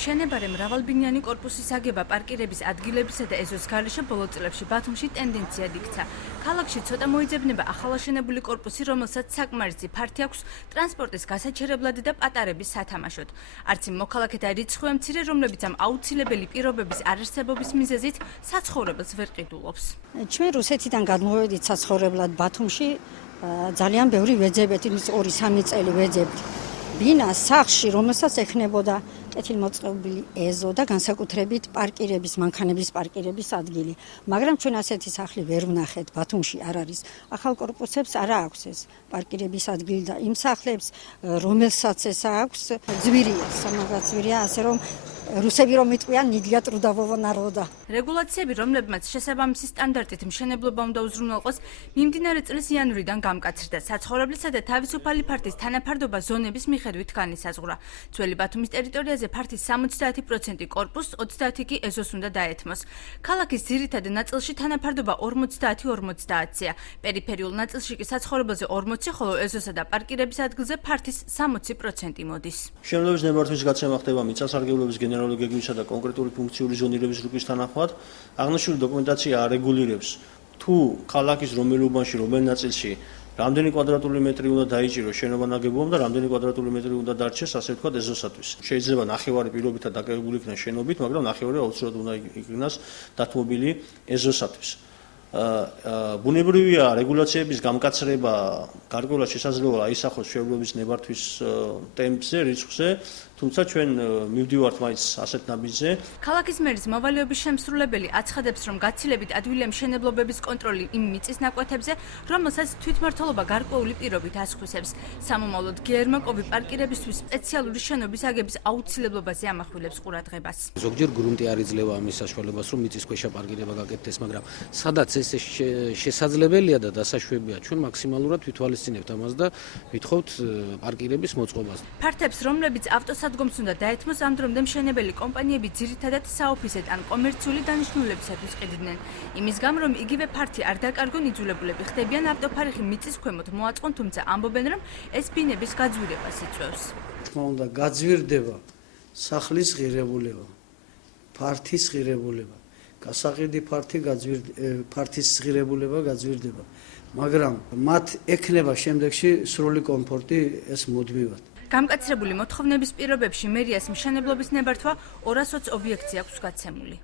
მშენებარე მრავალბინიანი კორპუსის აგება პარკირების ადგილებისა და ეზოს გარეშე ბოლო წლებში ბათუმში ტენდენციად იქცა. ქალაქში ცოტა მოიძებნება ახალაშენებული კორპუსი, რომელსაც საკმარისი ფართი აქვს ტრანსპორტის გასაჩერებლად და პატარების სათამაშოდ. არც იმ მოქალაქეთა რიცხვია მცირე, რომლებიც ამ აუცილებელი პირობების არარსებობის მიზეზით საცხოვრებელს ვერ ყიდულობს. ჩვენ რუსეთიდან გადმოვედით საცხოვრებლად ბათუმში, ძალიან ბევრი ვეძებთ, იმის 2-3 წელი ვეძებთ. ბინა სახლში, რომელსაც ექნებოდა კეთილმოწყობილი ეზო და განსაკუთრებით პარკირების, მანქანების პარკირების ადგილი. მაგრამ ჩვენ ასეთი სახლი ვერ ვნახეთ, ბათუმში არ არის. ახალ კორპუსებს არა აქვს ეს პარკირების ადგილი და იმ სახლებს, რომელსაც ეს აქვს, ძვირია, სამაგაც ძვირია, ასე რომ რუსები რომ იტყვიან ნიდლია ტრუდავოვა ნაროდა. რეგულაციები, რომლებმაც შესაბამისი სტანდარტით მშენებლობა უნდა უზრუნველყოს, მიმდინარე წლის იანვრიდან გამკაცრდა. საცხოვრებლისა და თავისუფალი ფართის თანაფარდობა ზონების მიხედვით განისაზღვრა. ძველი ბათუმის ტერიტორიაზე ფართის 70% კორპუსს, 30 კი ეზოს უნდა დაეთმოს. ქალაქის ძირითად ნაწილში თანაფარდობა 50-50-ია. პერიფერიულ ნაწილში კი საცხოვრებელზე 40, ხოლო ეზოსა და პარკირების ადგილზე ფართის 60% მოდის. მშენებლობის ნებართვის გაცემა ხდება მიწა-სარგებლობის გენერალოგიებისა და კონკრეტული ფუნქციური ზონირების რუკის თანახმად. აღნიშნული დოკუმენტაცია არეგულირებს თუ ქალაქის რომელ უბანში, რომელ ნაწილში რამდენი კვადრატული მეტრი უნდა დაიჭიროს შენობა ნაგებობამ და რამდენი კვადრატული მეტრი უნდა დარჩეს, ასე ვთქვათ, ეზოსათვის. შეიძლება ნახევარი პირობითად დაკავებული იქნას შენობით, მაგრამ ნახევარი აუცილებლად უნდა იქნას დათმობილი ეზოსათვის. ბუნებრივია რეგულაციების გამკაცრება გარკვეულად შესაძლოა აისახოს მშენებლობის ნებართვის ტემპზე, რიცხვზე, თუმცა ჩვენ მივდივართ მაინც ასეთ ნაბიჯზე. ქალაქის მერის მოვალეობის შემსრულებელი აცხადებს, რომ გაცილებით ადვილია მშენებლობების კონტროლი იმ მიწის ნაკვეთებზე, რომელსაც თვითმმართველობა გარკვეული პირობით ასხვისებს. სამომავლოდ გერმაკოვი პარკირებისთვის სპეციალური შენობის აგების აუცილებლობაზე ამახვილებს ყურადღებას. ზოგჯერ გრუნტი არ იძლევა ამის საშუალებას, რომ მიწისქვეშა პარკირება გაკეთდეს, მაგრამ სადაც ეს შესაძლებელია და დასაშვებია, ჩვენ მაქსიმალურად ვითვალისწინებთ ამას და ვითხოვთ პარკირების მოწყობას. ფართებს, რომლებიც ავტოსადგომს უნდა დაეთმოს, ამ დრომდე მშენებელი კომპანიები ძირითადად საოფისეთ ან კომერციული დანიშნულებისათვის ყიდდნენ. იმის გამო, რომ იგივე ფართი არ დაკარგონ, იძულებულები ხდებიან ავტოფარეხი მიწის ქვემოთ მოაწყონ, თუმცა ამბობენ, რომ ეს ბინების გაძვირებას იწვევს. თქმა უნდა, გაძვირდება სახლის ღირებულება, ფართის ღირებულება. გასაყიდი ფართის ღირებულება გაძვირდება, მაგრამ მათ ექნება შემდეგში სრული კომფორტი ეს მუდმივად. გამკაცრებული მოთხოვნების პირობებში მერიას მშენებლობის ნებართვა 220 ობიექტზე აქვს გაცემული.